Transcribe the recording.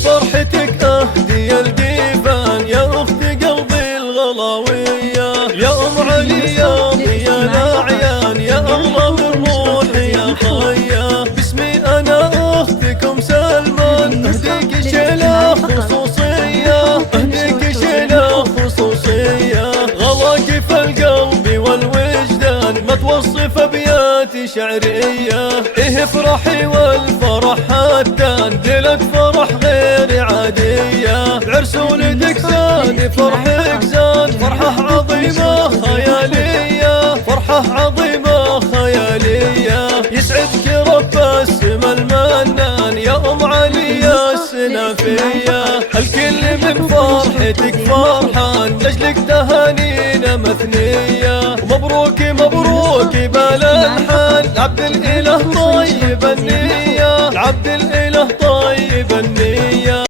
لفرحتك أهدي الجيفان يا أخت قلبي الغلاوية، يا أم علي يا ضيا الأعيان، يا الله من روحي يا خيا. باسمي أنا أختكم سلمان أهديك شيلة خصوصية، أهديك شيلة خصوصية. غلاك في القلب والوجدان ما توصف أبيات شعرية. إيه افرحي والفرح هتان ليلة فرح غير عادية. بعرس ولدك زان فرحك زان، فرحة عظيمة خيالية، فرحة عظيمة خيالية. يسعدك رب السما المنان يا أم علي السنافية. الكل من فرحتك فرحان لأجلك تهانينا مثنية. مبروك مبروك بالالحان عبد الإله طيب النية.